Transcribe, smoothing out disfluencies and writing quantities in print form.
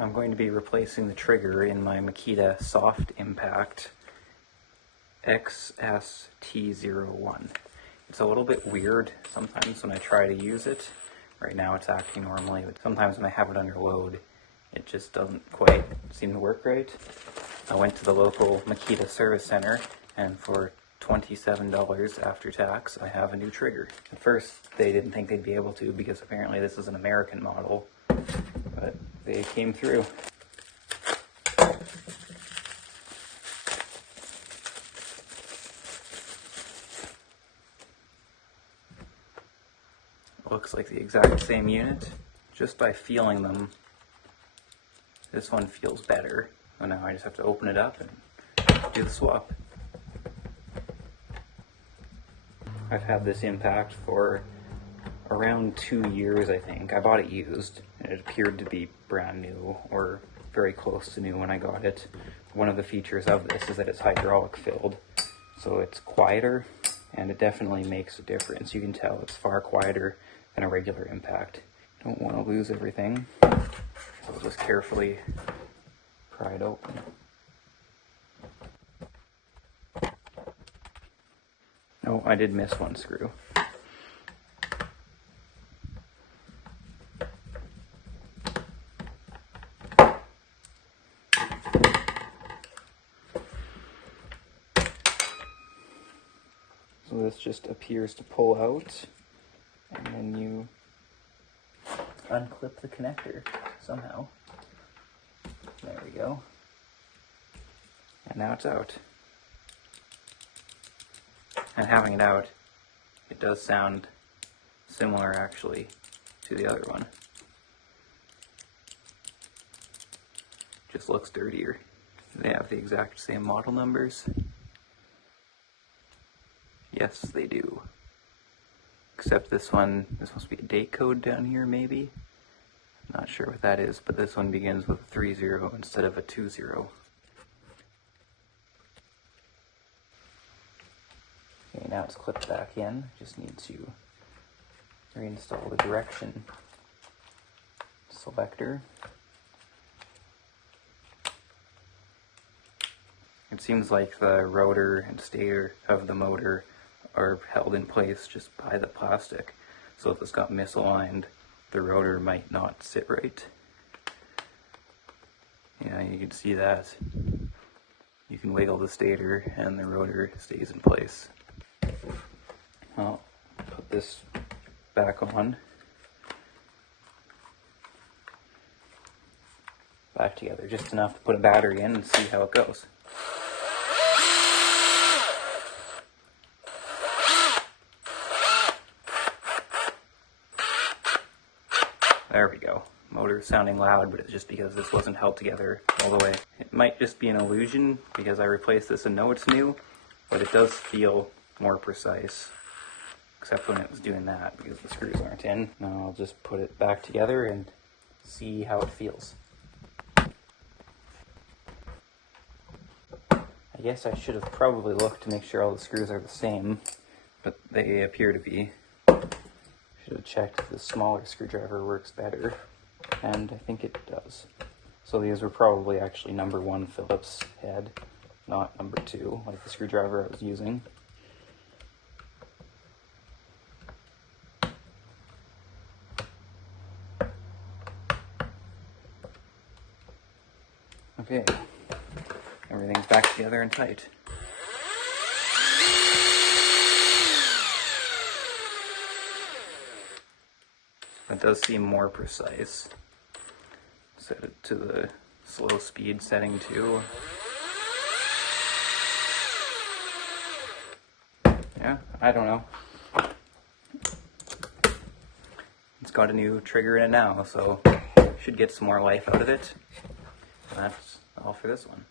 I'm going to be replacing the trigger in my Makita Soft Impact XST01. It's a little bit weird sometimes when I try to use it. Right now it's acting normally, but sometimes when I have it under load, it just doesn't quite seem to work right. I went to the local Makita service center, and for $27 after tax, I have a new trigger. At first, they didn't think they'd be able to because apparently this is an American model, but they came through. Looks like the exact same unit. Just by feeling them, this one feels better. So now I just have to open it up and do the swap. I've had this Impact for around 2 years, I think. I bought it used, and it appeared to be brand new, or very close to new when I got it. One of the features of this is that it's hydraulic filled, so it's quieter, and it definitely makes a difference. You can tell it's far quieter than a regular Impact. Don't want to lose everything, so I'll just carefully pry it open. Oh, I did miss one screw. So this just appears to pull out, and then you unclip the connector somehow. There we go. And now it's out. And having it out, it does sound similar actually to the other one. Just looks dirtier. They have the exact same model numbers. Yes, they do. Except this one, this must be a date code down here maybe? Not sure what that is, but this one begins with a 30 instead of a 20. Okay, now it's clipped back in. Just need to reinstall the direction selector. It seems like the rotor and stator of the motor are held in place just by the plastic. So if it's got misaligned, the rotor might not sit right. Yeah, you can see that. You can wiggle the stator and the rotor stays in place. I'll put this back on. Back together, just enough to put a battery in and see how it goes. There we go. Motor sounding loud, but it's just because this wasn't held together all the way. It might just be an illusion because I replaced this and know it's new, but it does feel more precise. Except when it was doing that because the screws aren't in. Now I'll just put it back together and see how it feels. I guess I should have probably looked to make sure all the screws are the same, but they appear to be. Should have checked if the smaller screwdriver works better, and I think it does. So these were probably actually number 1 Phillips head, not number 2, like the screwdriver I was using. Okay, everything's back together and tight. That does seem more precise. Set it to the slow speed setting too. Yeah, I don't know. It's got a new trigger in it now, so should get some more life out of it. That's all for this one.